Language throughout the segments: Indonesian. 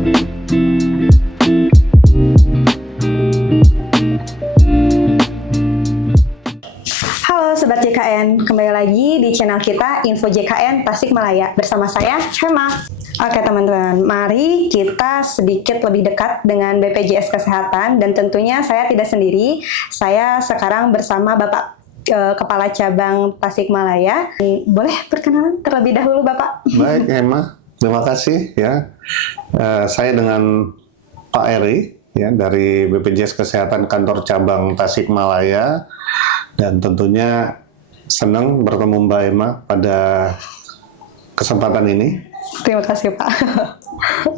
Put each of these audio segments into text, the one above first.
Halo Sobat JKN, kembali lagi di channel kita Info JKN Tasikmalaya bersama saya, Hema. Oke teman-teman, mari kita sedikit lebih dekat dengan BPJS Kesehatan dan tentunya saya tidak sendiri. Saya sekarang bersama Bapak Kepala Cabang Tasikmalaya. Boleh perkenalan terlebih dahulu Bapak? Baik Hema, terima kasih ya. Saya dengan Pak Eri ya dari BPJS Kesehatan Kantor Cabang Tasikmalaya. Dan tentunya senang bertemu Mbak Emma pada kesempatan ini. Terima kasih Pak.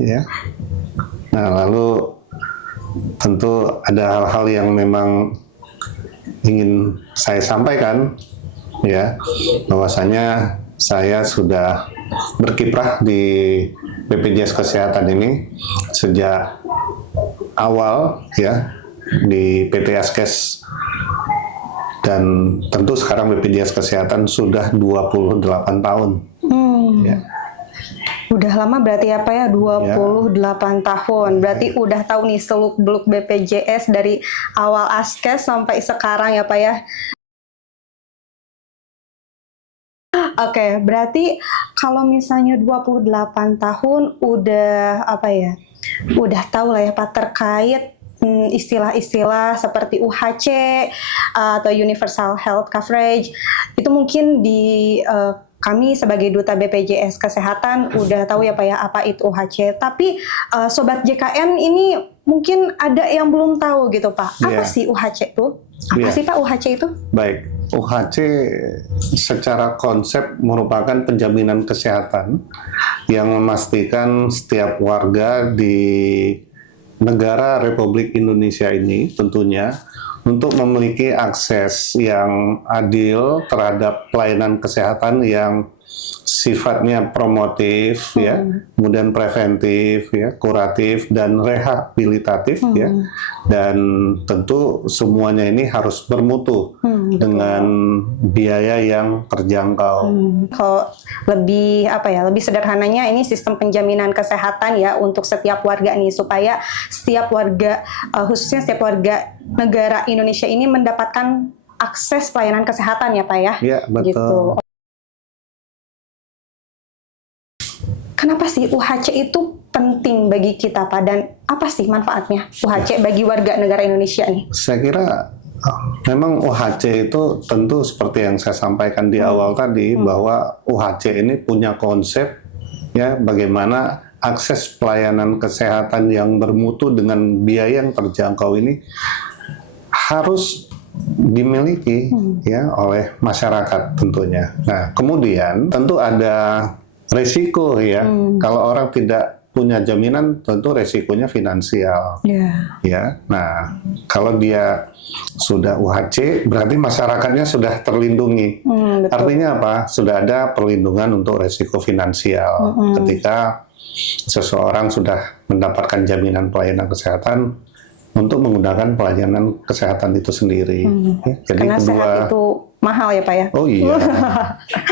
Ya. Nah lalu tentu ada hal-hal yang memang ingin saya sampaikan ya, bahwasanya saya sudah berkiprah di BPJS Kesehatan ini sejak awal ya di PT Askes. Dan tentu sekarang BPJS Kesehatan sudah 28 tahun. Ya. Udah lama berarti apa ya, 28 tahun. Berarti udah tahu nih seluk-beluk BPJS dari awal Askes sampai sekarang ya Pak ya. Oke, berarti kalau misalnya 28 tahun udah apa ya, udah tahu lah ya Pak terkait istilah-istilah seperti UHC atau Universal Health Coverage. Itu mungkin di kami sebagai Duta BPJS Kesehatan udah tahu ya Pak ya apa itu UHC. Tapi Sobat JKN ini mungkin ada yang belum tahu gitu Pak. Apa sih UHC itu? Apa sih Pak UHC itu? Baik, UHC secara konsep merupakan penjaminan kesehatan yang memastikan setiap warga di negara Republik Indonesia ini tentunya untuk memiliki akses yang adil terhadap pelayanan kesehatan yang sifatnya promotif ya, kemudian preventif ya, kuratif dan rehabilitatif ya. Dan tentu semuanya ini harus bermutu dengan biaya yang terjangkau. Kalau lebih apa ya, lebih sederhananya ini sistem penjaminan kesehatan ya untuk setiap warga nih, supaya setiap warga khususnya setiap warga negara Indonesia ini mendapatkan akses pelayanan kesehatan ya Pak ya. Iya, betul. Gitu. Kenapa sih UHC itu penting bagi kita Pak, dan apa sih manfaatnya UHC bagi warga negara Indonesia nih? Saya kira memang UHC itu tentu seperti yang saya sampaikan di awal tadi, bahwa UHC ini punya konsep ya bagaimana akses pelayanan kesehatan yang bermutu dengan biaya yang terjangkau ini harus dimiliki ya oleh masyarakat tentunya. Nah, kemudian tentu ada resiko ya. Kalau orang tidak punya jaminan, tentu resikonya finansial. Ya. Nah, kalau dia sudah UHC, berarti masyarakatnya sudah terlindungi. Artinya apa? Sudah ada perlindungan untuk resiko finansial. Ketika seseorang sudah mendapatkan jaminan pelayanan kesehatan untuk menggunakan pelayanan kesehatan itu sendiri. Ya, jadi karena sehat itu mahal ya Pak ya? Oh iya,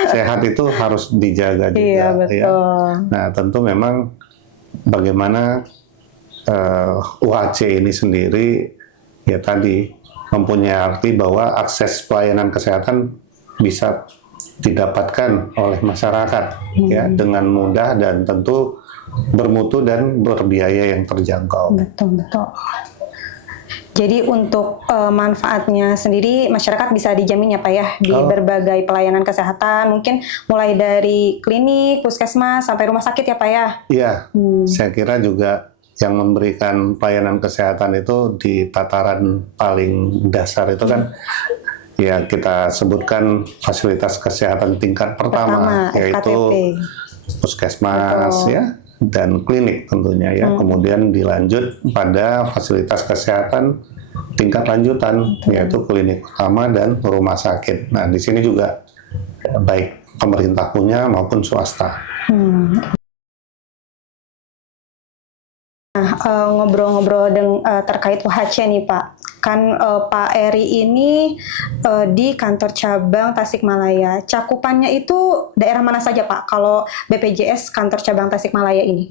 sehat itu harus dijaga juga. Iya, betul. Ya. Nah tentu memang bagaimana UHC ini sendiri ya tadi mempunyai arti bahwa akses pelayanan kesehatan bisa didapatkan oleh masyarakat ya dengan mudah dan tentu bermutu dan berbiaya yang terjangkau. Betul. Jadi untuk manfaatnya sendiri masyarakat bisa dijamin ya Pak ya di berbagai pelayanan kesehatan, mungkin mulai dari klinik, puskesmas sampai rumah sakit ya Pak ya? Iya, saya kira juga yang memberikan pelayanan kesehatan itu di tataran paling dasar itu kan ya kita sebutkan fasilitas kesehatan tingkat pertama yaitu FKTP. Puskesmas ya dan klinik tentunya ya. Kemudian dilanjut pada fasilitas kesehatan tingkat lanjutan yaitu klinik utama dan rumah sakit. Nah, di sini juga baik pemerintah punya maupun swasta. Nah, ngobrol-ngobrol terkait UHC nih Pak. Kan Pak Eri ini di kantor cabang Tasikmalaya. Cakupannya itu daerah mana saja Pak kalau BPJS kantor cabang Tasikmalaya ini?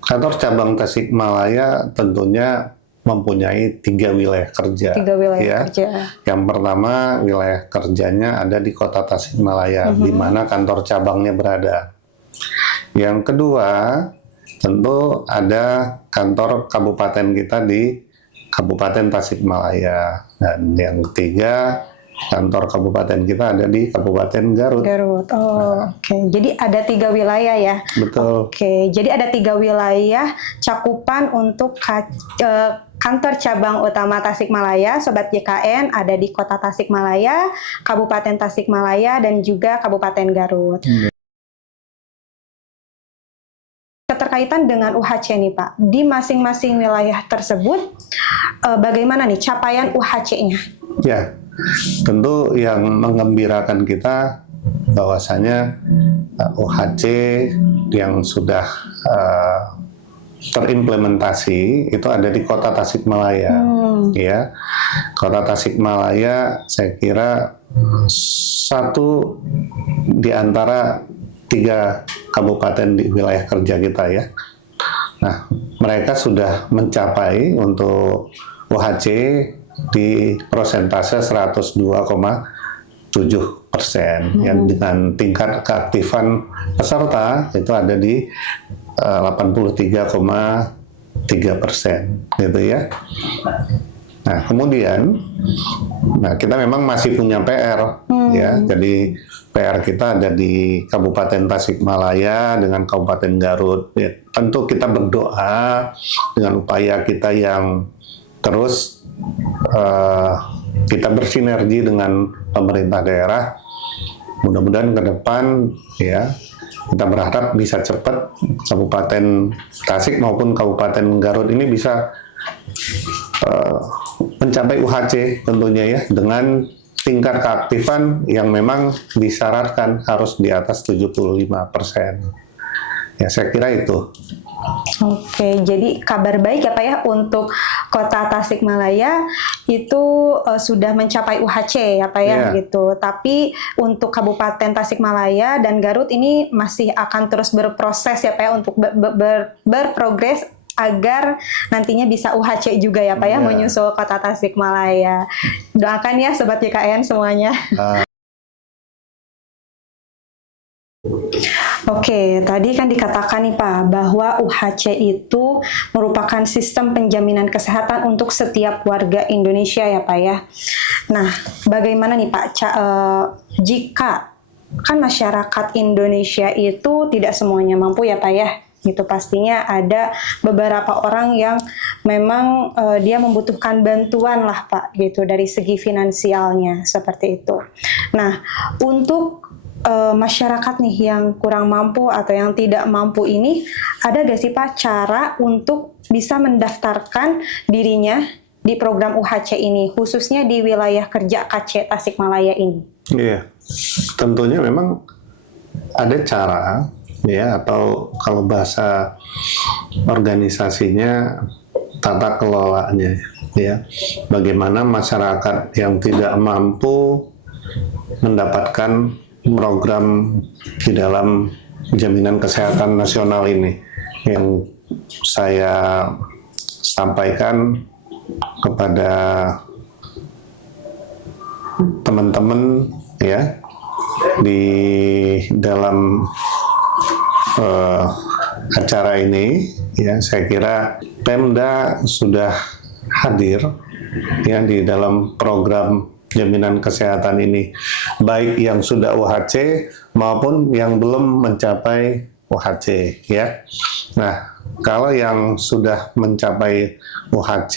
Kantor cabang Tasikmalaya tentunya mempunyai 3 wilayah kerja. 3 wilayah ya. kerja. Yang pertama, wilayah kerjanya ada di Kota Tasikmalaya, di mana kantor cabangnya berada. Yang kedua, tentu ada kantor kabupaten kita di Kabupaten Tasikmalaya. Dan yang ketiga, kantor kabupaten kita ada di Kabupaten Garut. Garut. Oh, oke. Jadi ada 3 wilayah ya. Betul. Oke. Jadi ada 3 wilayah cakupan untuk kantor cabang utama Tasikmalaya, Sobat YKN, ada di Kota Tasikmalaya, Kabupaten Tasikmalaya, dan juga Kabupaten Garut. Keterkaitan dengan UHC nih Pak, di masing-masing wilayah tersebut, bagaimana nih capaian UHC-nya? Ya, tentu yang menggembirakan kita bahwasanya UHC yang sudah terimplementasi itu ada di Kota Tasikmalaya. Ya, Kota Tasikmalaya saya kira satu di antara 3 kabupaten di wilayah kerja kita ya. Nah, mereka sudah mencapai untuk UHC di persentase 102,7%, yang dengan tingkat keaktifan peserta itu ada di 83,3%, gitu ya. Nah, kemudian, kita memang masih punya PR, ya. Jadi PR kita ada di Kabupaten Tasikmalaya dengan Kabupaten Garut. Ya, tentu kita berdoa dengan upaya kita yang terus kita bersinergi dengan pemerintah daerah. Mudah-mudahan ke depan, ya, kita berharap bisa cepat Kabupaten Tasik maupun Kabupaten Garut ini bisa mencapai UHC tentunya ya, dengan tingkat keaktifan yang memang disyaratkan harus di atas 75%. Ya, saya kira itu. Oke, jadi kabar baik ya Pak ya untuk Kota Tasikmalaya itu sudah mencapai UHC ya Pak ya, gitu. Tapi untuk Kabupaten Tasikmalaya dan Garut ini masih akan terus berproses ya Pak ya, untuk berprogres agar nantinya bisa UHC juga ya Pak ya, menyusul Kota Tasikmalaya. Doakan ya Sobat YKN semuanya. Oke, tadi kan dikatakan nih Pak bahwa UHC itu merupakan sistem penjaminan kesehatan untuk setiap warga Indonesia ya Pak ya. Nah, bagaimana nih Pak jika kan masyarakat Indonesia itu tidak semuanya mampu ya Pak ya. Itu pastinya ada beberapa orang yang memang dia membutuhkan bantuan lah Pak gitu dari segi finansialnya seperti itu. Nah, untuk masyarakat nih yang kurang mampu atau yang tidak mampu ini, ada gak sih Pak cara untuk bisa mendaftarkan dirinya di program UHC ini, khususnya di wilayah kerja KC Tasikmalaya ini? Iya, tentunya memang ada cara ya, atau kalau bahasa organisasinya tata kelolanya ya, bagaimana masyarakat yang tidak mampu mendapatkan program di dalam jaminan kesehatan nasional ini. Yang saya sampaikan kepada teman-teman ya di dalam acara ini ya, saya kira Pemda sudah hadir ya di dalam program jaminan kesehatan ini, baik yang sudah UHC maupun yang belum mencapai UHC ya. Nah, kalau yang sudah mencapai UHC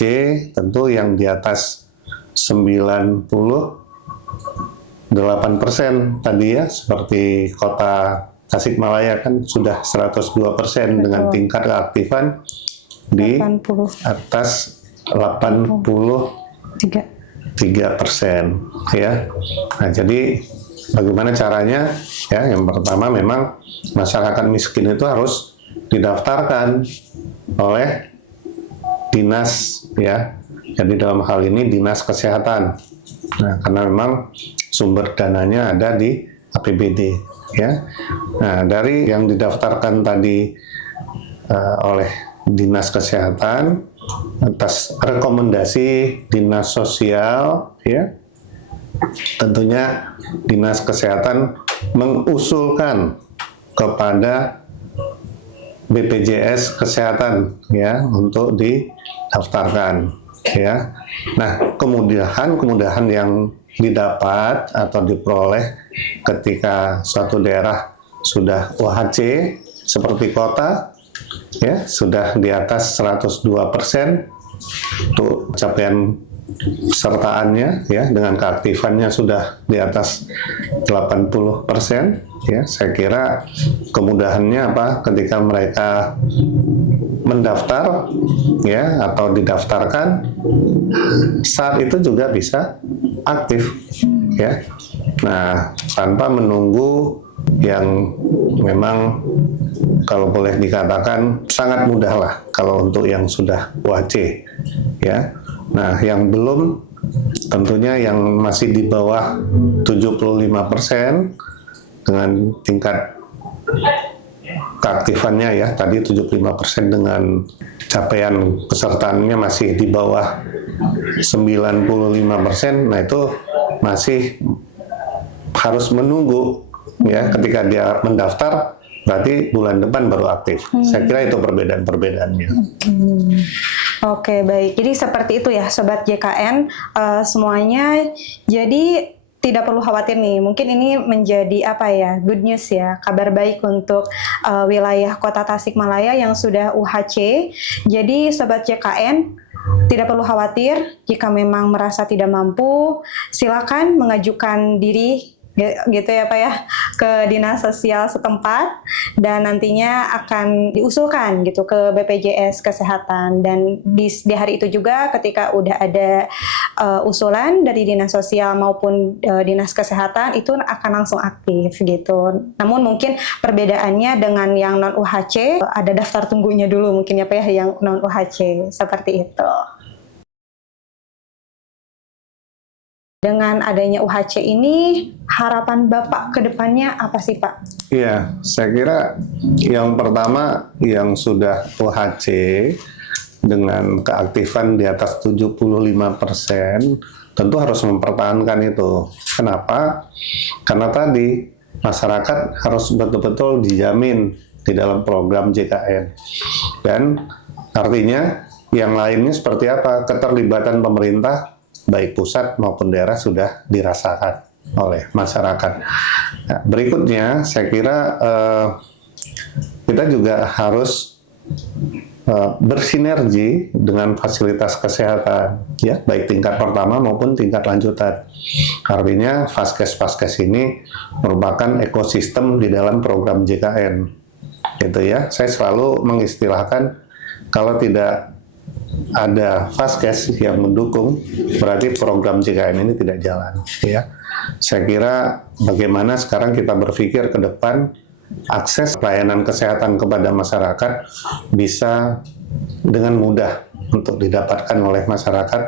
tentu yang di atas 98% tadi ya, seperti Kota Tasikmalaya kan sudah 102% dengan tingkat keaktifan di 80. Atas 83% ya. Nah, jadi bagaimana caranya ya? Yang pertama memang masyarakat miskin itu harus didaftarkan oleh dinas ya. Jadi dalam hal ini dinas kesehatan. Nah, karena memang sumber dananya ada di APBD ya. Nah, dari yang didaftarkan tadi oleh Dinas Kesehatan atas rekomendasi Dinas Sosial, ya. Tentunya Dinas Kesehatan mengusulkan kepada BPJS Kesehatan, ya, untuk didaftarkan, ya. Nah, kemudahan yang didapat atau diperoleh ketika suatu daerah sudah UHC seperti kota, ya, sudah di atas 102% untuk capaian pesertaannya, ya, dengan keaktifannya sudah di atas 80%, ya. Saya kira kemudahannya apa ketika mereka mendaftar, ya, atau didaftarkan, saat itu juga bisa aktif, ya. Nah, tanpa menunggu yang memang kalau boleh dikatakan sangat mudah lah kalau untuk yang sudah UHC, ya. Nah, yang belum, tentunya yang masih di bawah 75% dengan tingkat keaktifannya, ya, tadi 75% dengan capaian pesertaannya masih di bawah 95%, nah itu masih harus menunggu, ya, ketika dia mendaftar berarti bulan depan baru aktif. Saya kira itu perbedaan-perbedaannya. Oke, baik. Jadi seperti itu ya, Sobat JKN semuanya. Jadi tidak perlu khawatir nih. Mungkin ini menjadi apa ya, good news ya, kabar baik untuk wilayah Kota Tasikmalaya yang sudah UHC. Jadi Sobat JKN tidak perlu khawatir jika memang merasa tidak mampu, silakan mengajukan diri gitu ya Pak ya ke dinas sosial setempat dan nantinya akan diusulkan gitu ke BPJS Kesehatan, dan di hari itu juga ketika udah ada usulan dari dinas sosial maupun dinas kesehatan itu akan langsung aktif gitu. Namun mungkin perbedaannya dengan yang non UHC ada daftar tunggunya dulu mungkin ya Pak ya yang non UHC, seperti itu. Dengan adanya UHC ini, harapan Bapak ke depannya apa sih Pak? Iya, saya kira yang pertama yang sudah UHC dengan keaktifan di atas 75% tentu harus mempertahankan itu. Kenapa? Karena tadi masyarakat harus betul-betul dijamin di dalam program JKN. Dan artinya yang lainnya seperti apa? Keterlibatan pemerintah baik pusat maupun daerah sudah dirasakan oleh masyarakat. Nah, berikutnya saya kira kita juga harus bersinergi dengan fasilitas kesehatan, ya, baik tingkat pertama maupun tingkat lanjutan. Artinya Vaskes ini merupakan ekosistem di dalam program JKN, gitu ya. Saya selalu mengistilahkan kalau tidak ada Vaskes yang mendukung, berarti program JKN ini tidak jalan, ya. Saya kira bagaimana sekarang kita berpikir ke depan akses pelayanan kesehatan kepada masyarakat bisa dengan mudah untuk didapatkan oleh masyarakat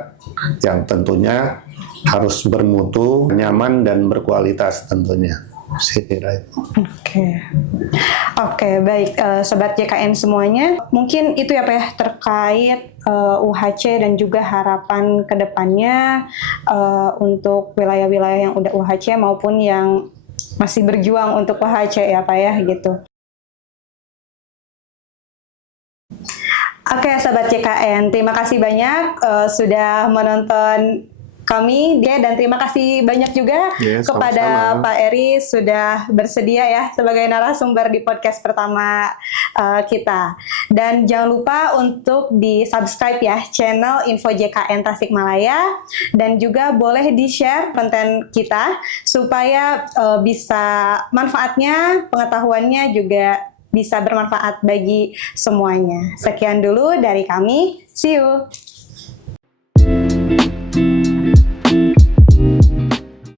yang tentunya harus bermutu, nyaman dan berkualitas tentunya. Saya kira itu. Oke, baik Sobat JKN semuanya. Mungkin itu ya Pak ya terkait UHC dan juga harapan kedepannya untuk wilayah-wilayah yang udah UHC maupun yang masih berjuang untuk UHC ya Pak ya gitu. Oke Sobat JKN, terima kasih banyak sudah menonton kami dan terima kasih banyak juga kepada sama-sama. Pak Eri sudah bersedia ya sebagai narasumber di podcast pertama kita. Dan jangan lupa untuk di-subscribe ya channel Info JKN Tasikmalaya dan juga boleh di-share konten kita supaya bisa manfaatnya, pengetahuannya juga bisa bermanfaat bagi semuanya. Sekian dulu dari kami. See you.